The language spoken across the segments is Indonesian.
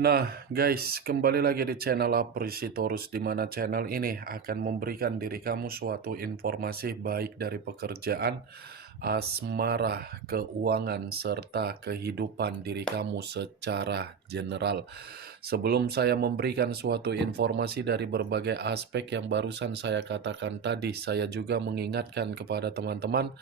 Nah, guys, kembali lagi di channel Apresitorus, di mana channel ini akan memberikan diri kamu suatu informasi baik dari pekerjaan, asmara, keuangan, serta kehidupan diri kamu secara general. Sebelum saya memberikan suatu informasi dari berbagai aspek yang barusan saya katakan tadi, saya juga mengingatkan kepada teman-teman,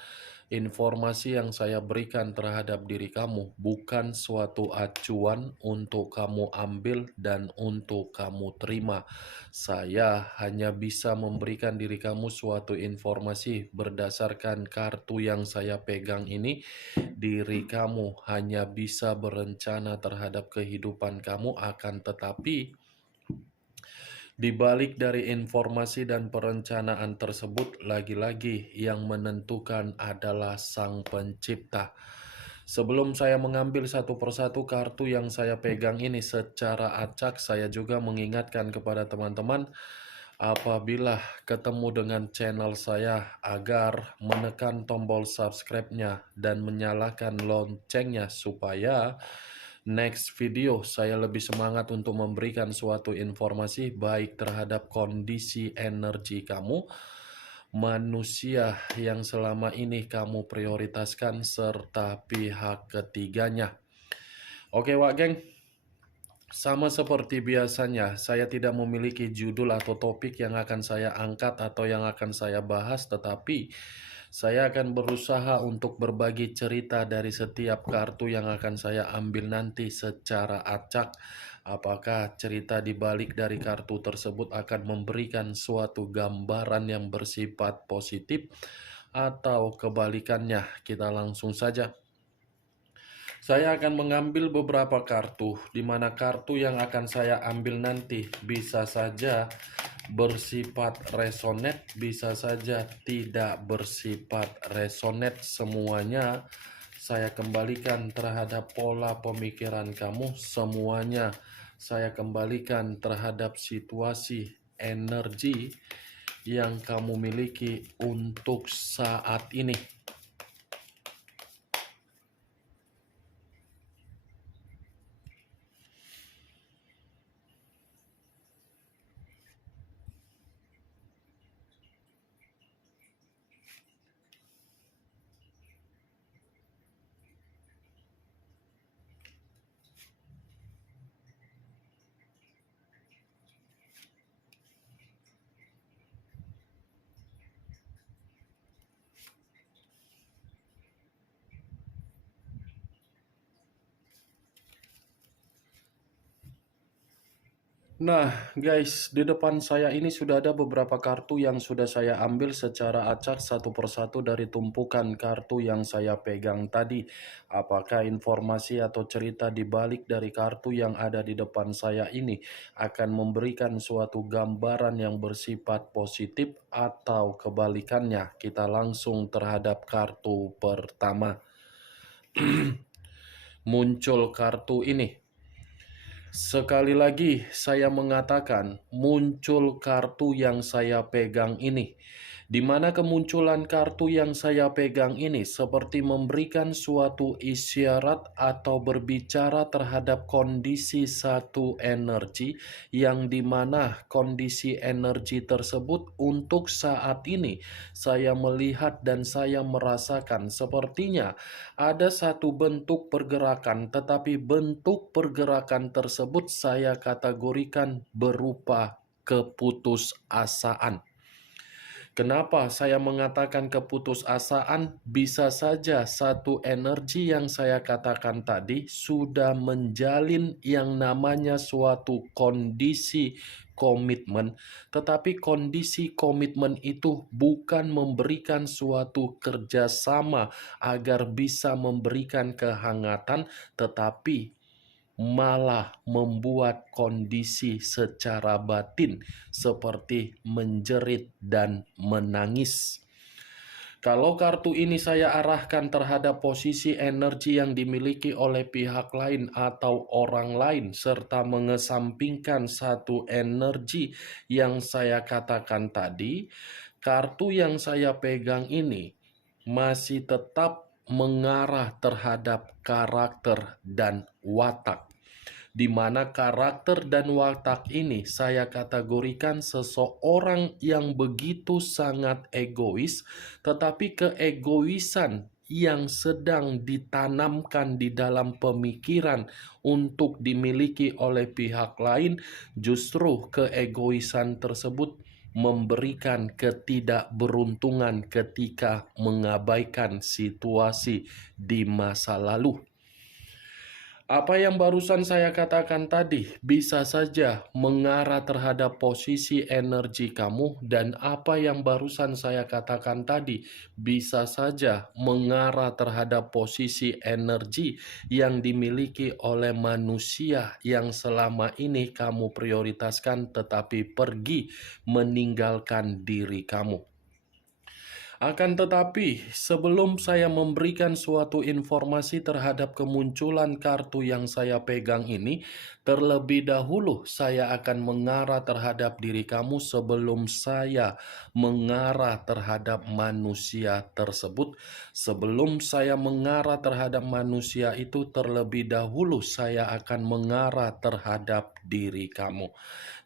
informasi yang saya berikan terhadap diri kamu bukan suatu acuan untuk kamu ambil dan untuk kamu terima. Saya hanya bisa memberikan diri kamu suatu informasi berdasarkan kartu yang saya pegang ini. Diri kamu hanya bisa berencana terhadap kehidupan kamu, akan tetapi di balik dari informasi dan perencanaan tersebut, lagi-lagi yang menentukan adalah Sang Pencipta. Sebelum saya mengambil satu persatu kartu yang saya pegang ini secara acak, saya juga mengingatkan kepada teman-teman, apabila ketemu dengan channel saya, agar menekan tombol subscribe-nya dan menyalakan loncengnya supaya next video saya lebih semangat untuk memberikan suatu informasi baik terhadap kondisi energi kamu, manusia yang selama ini kamu prioritaskan, serta pihak ketiganya. Oke Wak Geng, sama seperti biasanya, saya tidak memiliki judul atau topik yang akan saya angkat atau yang akan saya bahas, tetapi saya akan berusaha untuk berbagi cerita dari setiap kartu yang akan saya ambil nanti secara acak. Apakah cerita di balik dari kartu tersebut akan memberikan suatu gambaran yang bersifat positif atau kebalikannya? Kita langsung saja. Saya akan mengambil beberapa kartu, di mana kartu yang akan saya ambil nanti bisa saja bersifat resonate, bisa saja tidak bersifat resonate. Semuanya saya kembalikan terhadap pola pemikiran kamu, semuanya saya kembalikan terhadap situasi energi yang kamu miliki untuk saat ini. Nah, guys, di depan saya ini sudah ada beberapa kartu yang sudah saya ambil secara acak satu persatu dari tumpukan kartu yang saya pegang tadi. Apakah informasi atau cerita di balik dari kartu yang ada di depan saya ini akan memberikan suatu gambaran yang bersifat positif atau kebalikannya? Kita langsung terhadap kartu pertama. Muncul kartu ini. Sekali lagi saya mengatakan, muncul kartu yang saya pegang ini. Di mana kemunculan kartu yang saya pegang ini seperti memberikan suatu isyarat atau berbicara terhadap kondisi satu energi, yang dimana kondisi energi tersebut untuk saat ini saya melihat dan saya merasakan sepertinya ada satu bentuk pergerakan, tetapi bentuk pergerakan tersebut saya kategorikan berupa keputusasaan. Kenapa saya mengatakan keputusasaan? Bisa saja satu energi yang saya katakan tadi sudah menjalin yang namanya suatu kondisi komitmen, tetapi kondisi komitmen itu bukan memberikan suatu kerjasama agar bisa memberikan kehangatan, tetapi malah membuat kondisi secara batin seperti menjerit dan menangis. Kalau kartu ini saya arahkan terhadap posisi energi yang dimiliki oleh pihak lain atau orang lain, serta mengesampingkan satu energi yang saya katakan tadi, kartu yang saya pegang ini masih tetap mengarah terhadap karakter dan watak. di mana karakter dan watak ini saya kategorikan seseorang yang begitu sangat egois, tetapi keegoisan yang sedang ditanamkan di dalam pemikiran untuk dimiliki oleh pihak lain, justru keegoisan tersebut memberikan ketidakberuntungan ketika mengabaikan situasi di masa lalu. Apa yang barusan saya katakan tadi bisa saja mengarah terhadap posisi energi kamu, dan apa yang barusan saya katakan tadi bisa saja mengarah terhadap posisi energi yang dimiliki oleh manusia yang selama ini kamu prioritaskan tetapi pergi meninggalkan diri kamu. Akan tetapi, sebelum saya memberikan suatu informasi terhadap kemunculan kartu yang saya pegang ini, terlebih dahulu saya akan mengarah terhadap diri kamu sebelum saya mengarah terhadap manusia tersebut. Sebelum saya mengarah terhadap manusia itu, terlebih dahulu saya akan mengarah terhadap diri kamu.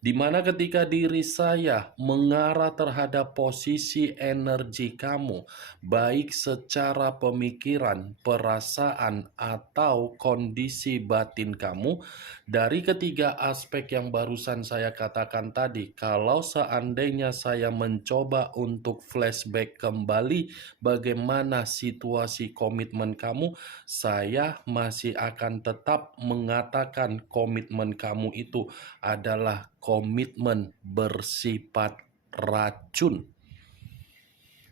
Di mana ketika diri saya mengarah terhadap posisi energi kamu, baik secara pemikiran, perasaan, atau kondisi batin kamu, dari ketiga aspek yang barusan saya katakan tadi, kalau seandainya saya mencoba untuk flashback kembali bagaimana situasi komitmen kamu, saya masih akan tetap mengatakan komitmen kamu itu adalah komitmen bersifat racun.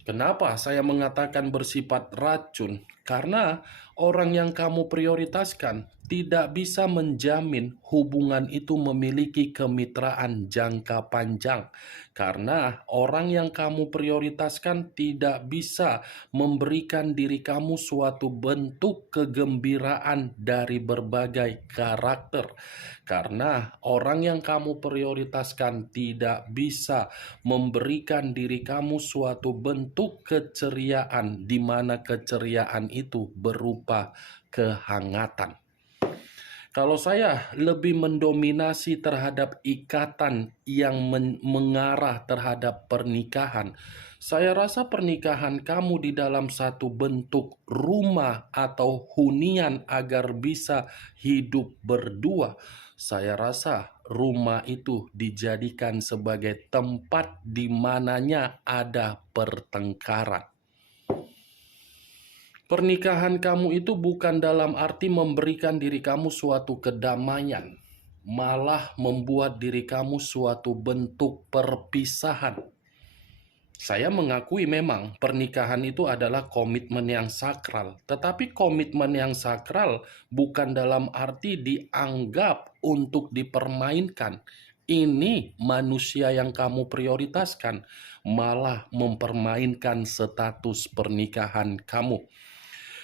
Kenapa saya mengatakan bersifat racun? Karena orang yang kamu prioritaskan tidak bisa menjamin hubungan itu memiliki kemitraan jangka panjang. Karena orang yang kamu prioritaskan tidak bisa memberikan diri kamu suatu bentuk kegembiraan dari berbagai karakter. Karena orang yang kamu prioritaskan tidak bisa memberikan diri kamu suatu bentuk keceriaan, di mana keceriaan itu berupa kehangatan. Kalau saya lebih mendominasi terhadap ikatan yang mengarah terhadap pernikahan, saya rasa pernikahan kamu di dalam satu bentuk rumah atau hunian agar bisa hidup berdua. Saya rasa rumah itu dijadikan sebagai tempat di mananya ada pertengkaran. Pernikahan kamu itu bukan dalam arti memberikan diri kamu suatu kedamaian, malah membuat diri kamu suatu bentuk perpisahan. Saya mengakui memang pernikahan itu adalah komitmen yang sakral, tetapi komitmen yang sakral bukan dalam arti dianggap untuk dipermainkan. Ini manusia yang kamu prioritaskan, malah mempermainkan status pernikahan kamu.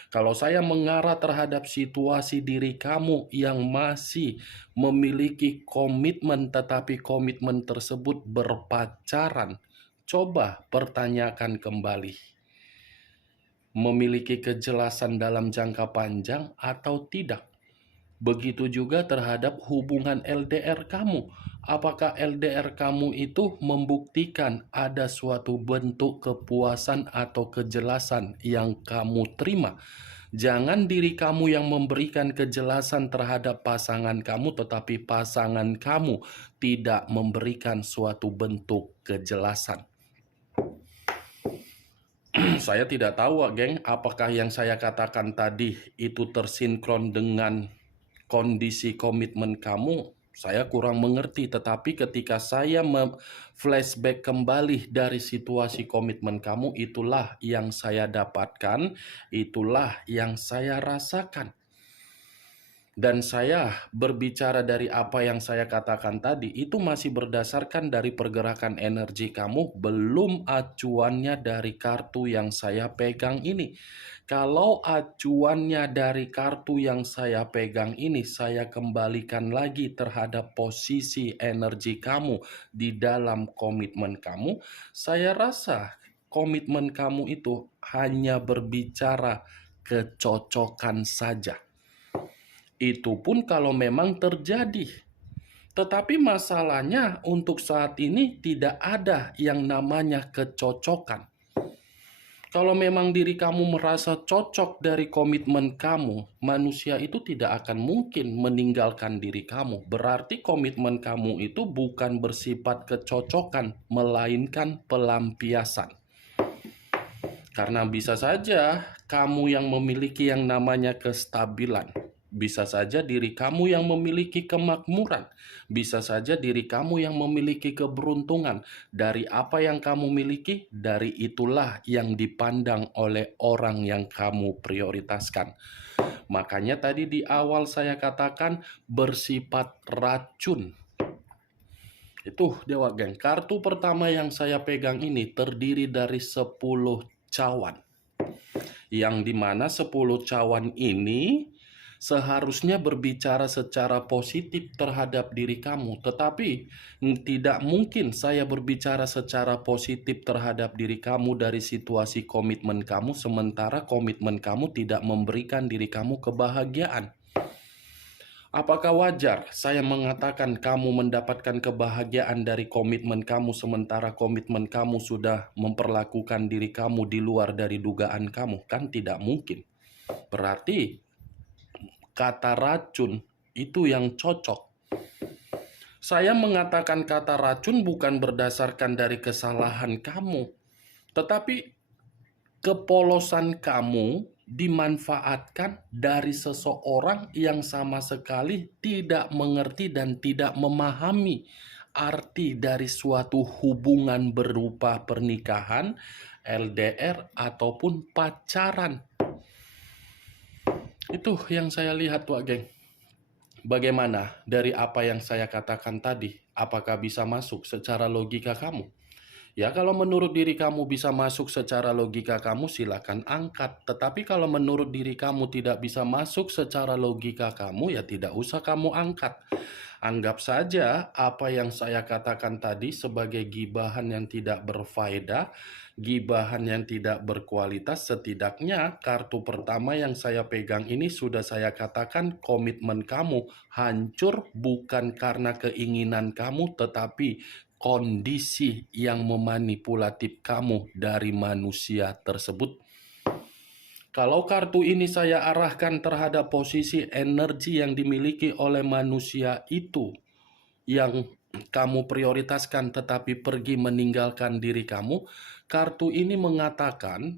Kalau saya mengarah terhadap situasi diri kamu yang masih memiliki komitmen, tetapi komitmen tersebut berpacaran, coba pertanyakan kembali. Memiliki kejelasan dalam jangka panjang atau tidak? Begitu juga terhadap hubungan LDR kamu. Apakah LDR kamu itu membuktikan ada suatu bentuk kepuasan atau kejelasan yang kamu terima? Jangan diri kamu yang memberikan kejelasan terhadap pasangan kamu, tetapi pasangan kamu tidak memberikan suatu bentuk kejelasan. Saya tidak tahu, geng, apakah yang saya katakan tadi itu tersinkron dengan kondisi komitmen kamu. Saya kurang mengerti, tetapi ketika saya flashback kembali dari situasi komitmen kamu, itulah yang saya dapatkan, itulah yang saya rasakan. Dan saya berbicara dari apa yang saya katakan tadi, itu masih berdasarkan dari pergerakan energi kamu, belum acuannya dari kartu yang saya pegang ini. Kalau acuannya dari kartu yang saya pegang ini, saya kembalikan lagi terhadap posisi energi kamu di dalam komitmen kamu, saya rasa komitmen kamu itu hanya berbicara kecocokan saja. Itu pun kalau memang terjadi. Tetapi masalahnya untuk saat ini tidak ada yang namanya kecocokan. Kalau memang diri kamu merasa cocok dari komitmen kamu, manusia itu tidak akan mungkin meninggalkan diri kamu. Berarti komitmen kamu itu bukan bersifat kecocokan, melainkan pelampiasan. Karena bisa saja kamu yang memiliki yang namanya kestabilan. Bisa saja diri kamu yang memiliki kemakmuran. Bisa saja diri kamu yang memiliki keberuntungan. Dari apa yang kamu miliki, dari itulah yang dipandang oleh orang yang kamu prioritaskan. Makanya tadi di awal saya katakan bersifat racun. Itu Dewa Geng. Kartu pertama yang saya pegang ini terdiri dari 10 cawan. Yang dimana 10 cawan ini seharusnya berbicara secara positif terhadap diri kamu. Tetapi tidak mungkin saya berbicara secara positif terhadap diri kamu dari situasi komitmen kamu, sementara komitmen kamu tidak memberikan diri kamu kebahagiaan. Apakah wajar saya mengatakan kamu mendapatkan kebahagiaan dari komitmen kamu sementara komitmen kamu sudah memperlakukan diri kamu di luar dari dugaan kamu? Kan tidak mungkin. Berarti kata racun itu yang cocok. Saya mengatakan kata racun bukan berdasarkan dari kesalahan kamu, tetapi kepolosan kamu dimanfaatkan dari seseorang yang sama sekali tidak mengerti dan tidak memahami arti dari suatu hubungan berupa pernikahan, LDR, ataupun pacaran. Itu yang saya lihat, Wak Geng. Bagaimana dari apa yang saya katakan tadi? Apakah bisa masuk secara logika kamu? Ya, kalau menurut diri kamu bisa masuk secara logika kamu, silakan angkat. Tetapi kalau menurut diri kamu tidak bisa masuk secara logika kamu, ya tidak usah kamu angkat. Anggap saja apa yang saya katakan tadi sebagai gibahan yang tidak berfaedah, gibahan yang tidak berkualitas. Setidaknya kartu pertama yang saya pegang ini sudah saya katakan komitmen kamu hancur bukan karena keinginan kamu, tetapi kondisi yang memanipulatif kamu dari manusia tersebut. Kalau kartu ini saya arahkan terhadap posisi energi yang dimiliki oleh manusia itu yang kamu prioritaskan tetapi pergi meninggalkan diri kamu, kartu ini mengatakan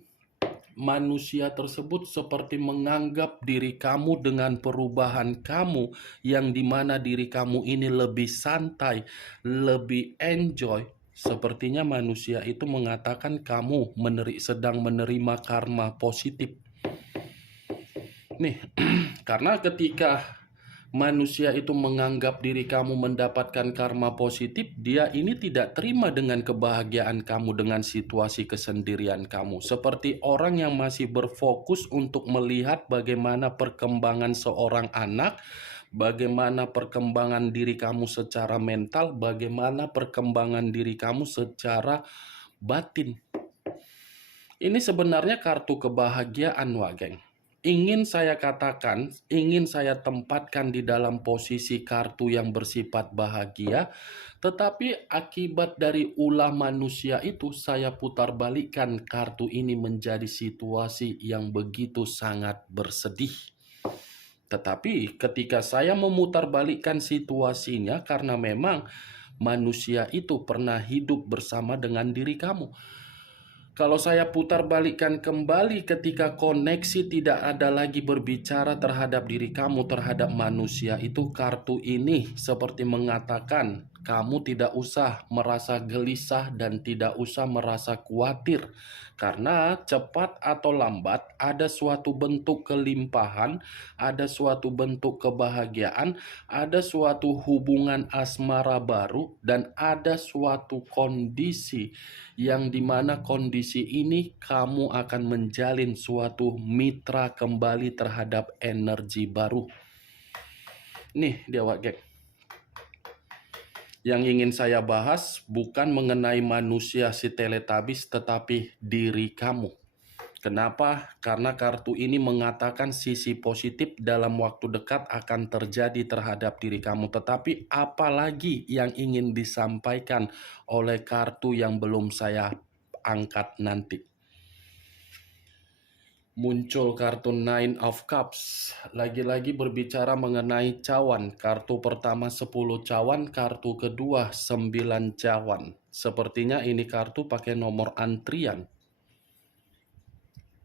manusia tersebut seperti menganggap diri kamu dengan perubahan kamu yang dimana diri kamu ini lebih santai, lebih enjoy. Sepertinya manusia itu mengatakan kamu sedang menerima karma positif. Nih, karena ketika manusia itu menganggap diri kamu mendapatkan karma positif, dia ini tidak terima dengan kebahagiaan kamu dengan situasi kesendirian kamu. Seperti orang yang masih berfokus untuk melihat bagaimana perkembangan seorang anak, bagaimana perkembangan diri kamu secara mental, bagaimana perkembangan diri kamu secara batin. Ini sebenarnya kartu kebahagiaan, Wak Geng. Ingin saya katakan, ingin saya tempatkan di dalam posisi kartu yang bersifat bahagia, tetapi akibat dari ulah manusia itu saya putar balikkan kartu ini menjadi situasi yang begitu sangat bersedih. Tetapi ketika saya memutar balikkan situasinya karena memang manusia itu pernah hidup bersama dengan diri kamu. Kalau saya putar balikkan kembali ketika koneksi tidak ada lagi berbicara terhadap diri kamu, terhadap manusia itu, kartu ini seperti mengatakan kamu tidak usah merasa gelisah dan tidak usah merasa khawatir. Karena cepat atau lambat ada suatu bentuk kelimpahan, ada suatu bentuk kebahagiaan, ada suatu hubungan asmara baru, dan ada suatu kondisi yang dimana kondisi ini kamu akan menjalin suatu mitra kembali terhadap energi baru. Nih Dewa Geng, yang ingin saya bahas bukan mengenai manusia si Teletubbies tetapi diri kamu. Kenapa? Karena kartu ini mengatakan sisi positif dalam waktu dekat akan terjadi terhadap diri kamu. Tetapi apalagi yang ingin disampaikan oleh kartu yang belum saya angkat nanti? Muncul kartu Nine of Cups. Lagi-lagi berbicara mengenai cawan. Kartu pertama 10 cawan, kartu kedua 9 cawan. Sepertinya ini kartu pakai nomor antrian.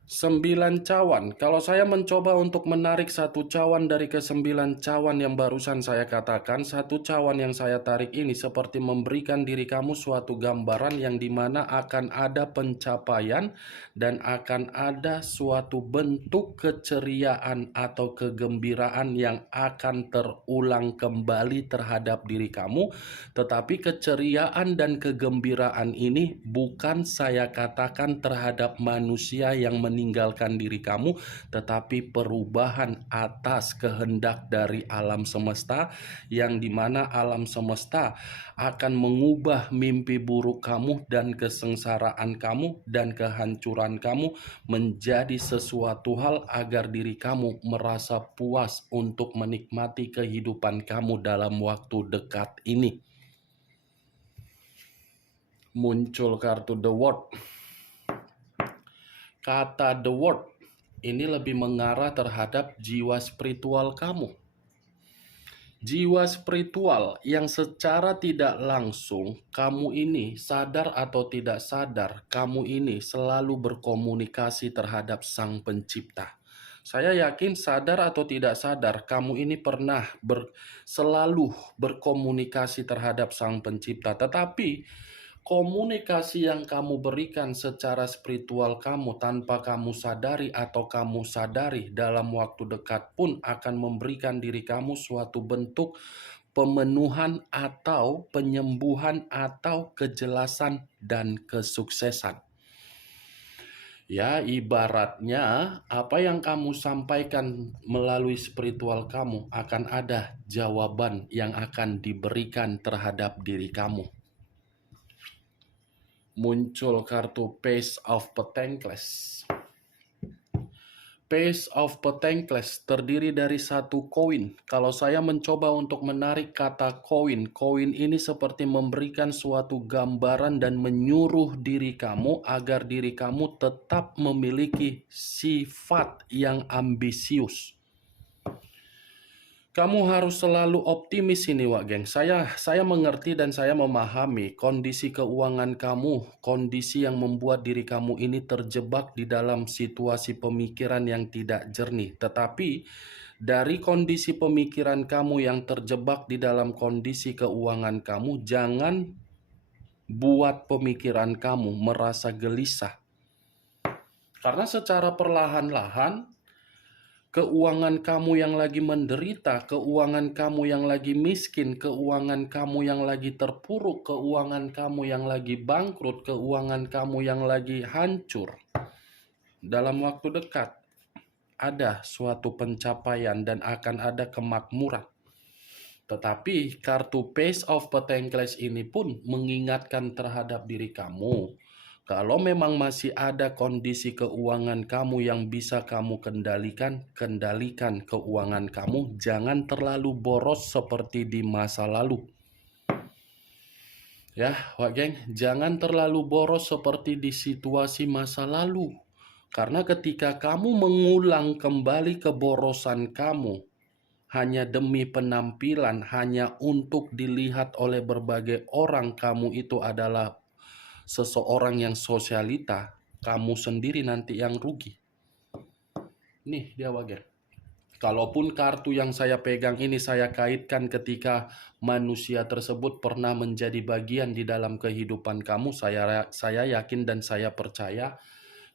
9 cawan. Kalau saya mencoba untuk menarik satu cawan dari ke-9 cawan yang barusan saya katakan, satu cawan yang saya tarik ini seperti memberikan diri kamu suatu gambaran yang dimana akan ada pencapaian dan akan ada suatu bentuk keceriaan atau kegembiraan yang akan terulang kembali terhadap diri kamu. Tetapi keceriaan dan kegembiraan ini bukan saya katakan terhadap manusia yang meninggalkan diri kamu, tetapi perubahan atas kehendak dari alam semesta, yang dimana alam semesta akan mengubah mimpi buruk kamu dan kesengsaraan kamu dan kehancuran kamu menjadi sesuatu hal agar diri kamu merasa puas untuk menikmati kehidupan kamu dalam waktu dekat ini. Muncul kartu The World. Kata The World ini lebih mengarah terhadap jiwa spiritual kamu. Jiwa spiritual yang secara tidak langsung kamu ini sadar atau tidak sadar, kamu ini selalu berkomunikasi terhadap Sang Pencipta. Saya yakin sadar atau tidak sadar, kamu ini pernah selalu berkomunikasi terhadap Sang Pencipta. Tetapi komunikasi yang kamu berikan secara spiritual kamu tanpa kamu sadari atau kamu sadari dalam waktu dekat pun akan memberikan diri kamu suatu bentuk pemenuhan atau penyembuhan atau kejelasan dan kesuksesan. Ya, ibaratnya apa yang kamu sampaikan melalui spiritual kamu akan ada jawaban yang akan diberikan terhadap diri kamu. Muncul kartu Page of Pentacles. Page of Pentacles terdiri dari satu koin. Kalau saya mencoba untuk menarik kata koin, koin ini seperti memberikan suatu gambaran dan menyuruh diri kamu agar diri kamu tetap memiliki sifat yang ambisius. Kamu harus selalu optimis ini, Wak Geng. Saya mengerti dan saya memahami kondisi keuangan kamu, kondisi yang membuat diri kamu ini terjebak di dalam situasi pemikiran yang tidak jernih. Tetapi dari kondisi pemikiran kamu yang terjebak di dalam kondisi keuangan kamu, jangan buat pemikiran kamu merasa gelisah. Karena secara perlahan-lahan keuangan kamu yang lagi menderita, keuangan kamu yang lagi miskin, keuangan kamu yang lagi terpuruk, keuangan kamu yang lagi bangkrut, keuangan kamu yang lagi hancur. Dalam waktu dekat ada suatu pencapaian dan akan ada kemakmuran. Tetapi kartu Page of Pentacles ini pun mengingatkan terhadap diri kamu. Kalau memang masih ada kondisi keuangan kamu yang bisa kamu kendalikan, kendalikan keuangan kamu. Jangan terlalu boros seperti di masa lalu. Ya, Wak Geng, jangan terlalu boros seperti di situasi masa lalu. Karena ketika kamu mengulang kembali keborosan kamu, hanya demi penampilan, hanya untuk dilihat oleh berbagai orang kamu itu adalah seseorang yang sosialita, kamu sendiri nanti yang rugi. Nih dia, Wak Geng. Kalaupun kartu yang saya pegang ini saya kaitkan ketika manusia tersebut pernah menjadi bagian di dalam kehidupan kamu, saya yakin dan saya percaya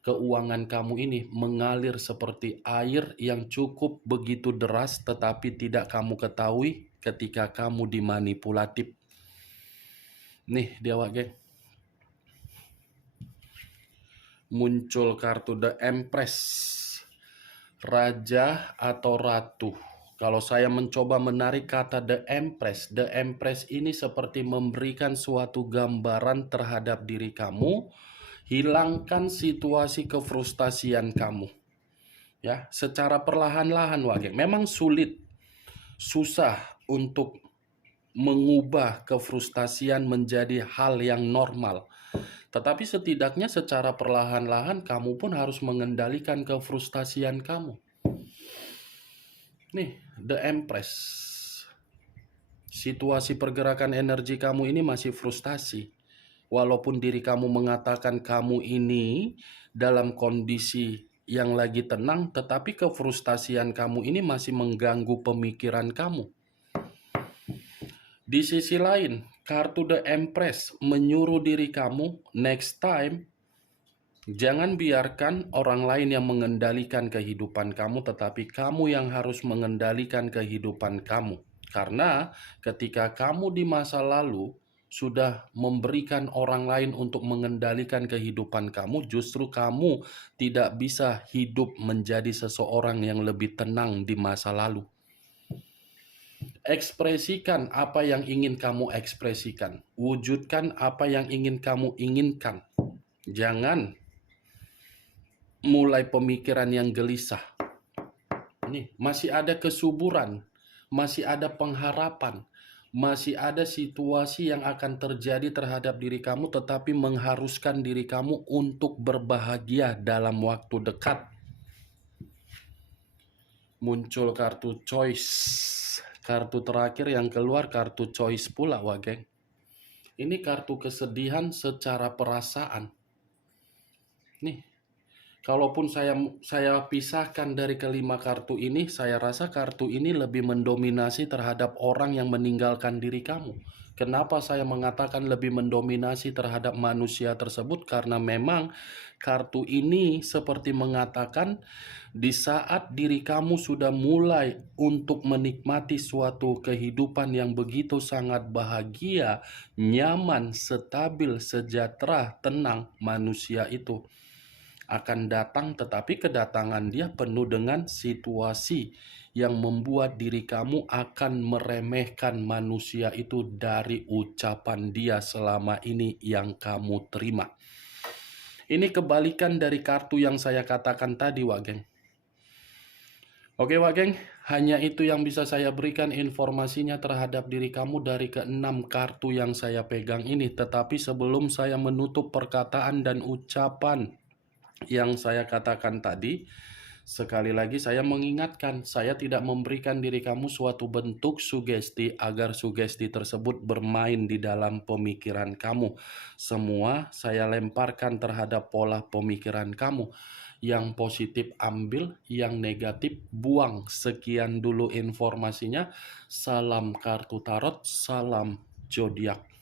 keuangan kamu ini mengalir seperti air yang cukup begitu deras tetapi tidak kamu ketahui ketika kamu dimanipulatif. Nih dia, Wak Geng. Muncul kartu The Empress, raja atau ratu. Kalau saya mencoba menarik kata The Empress ini seperti memberikan suatu gambaran terhadap diri kamu Hilangkan situasi kefrustasian kamu. Ya, secara perlahan-lahan Wage. Memang sulit, susah untuk mengubah kefrustasian menjadi hal yang normal. Tetapi setidaknya secara perlahan-lahan kamu pun harus mengendalikan kefrustasian kamu. Nih, The Empress. Situasi pergerakan energi kamu ini masih frustasi. Walaupun diri kamu mengatakan kamu ini dalam kondisi yang lagi tenang, tetapi kefrustasian kamu ini masih mengganggu pemikiran kamu. Di sisi lain, kartu The Empress menyuruh diri kamu next time, jangan biarkan orang lain yang mengendalikan kehidupan kamu, tetapi kamu yang harus mengendalikan kehidupan kamu. Karena ketika kamu di masa lalu sudah memberikan orang lain untuk mengendalikan kehidupan kamu, justru kamu tidak bisa hidup menjadi seseorang yang lebih tenang di masa lalu. Ekspresikan apa yang ingin kamu ekspresikan. Wujudkan apa yang ingin kamu inginkan. Jangan mulai pemikiran yang gelisah. Nih, masih ada kesuburan, masih ada pengharapan, masih ada situasi yang akan terjadi terhadap diri kamu, tetapi mengharuskan diri kamu untuk berbahagia dalam waktu dekat. Muncul kartu choice. Kartu terakhir yang keluar kartu choice pula, Wageng. Ini kartu kesedihan secara perasaan. Nih, kalaupun saya pisahkan dari kelima kartu ini, saya rasa kartu ini lebih mendominasi terhadap orang yang meninggalkan diri kamu. Kenapa saya mengatakan lebih mendominasi terhadap manusia tersebut? Karena memang kartu ini seperti mengatakan di saat diri kamu sudah mulai untuk menikmati suatu kehidupan yang begitu sangat bahagia, nyaman, stabil, sejahtera, tenang, manusia itu akan datang, tetapi kedatangan dia penuh dengan situasi yang membuat diri kamu akan meremehkan manusia itu dari ucapan dia selama ini yang kamu terima. Ini kebalikan dari kartu yang saya katakan tadi, Wageng. Oke, Wageng, hanya itu yang bisa saya berikan informasinya terhadap diri kamu dari keenam kartu yang saya pegang ini. Tetapi sebelum saya menutup perkataan dan ucapan yang saya katakan tadi, sekali lagi saya mengingatkan, saya tidak memberikan diri kamu suatu bentuk sugesti agar sugesti tersebut bermain di dalam pemikiran kamu. Semua saya lemparkan terhadap pola pemikiran kamu. Yang positif ambil, yang negatif buang. Sekian dulu informasinya. Salam kartu tarot, salam zodiak.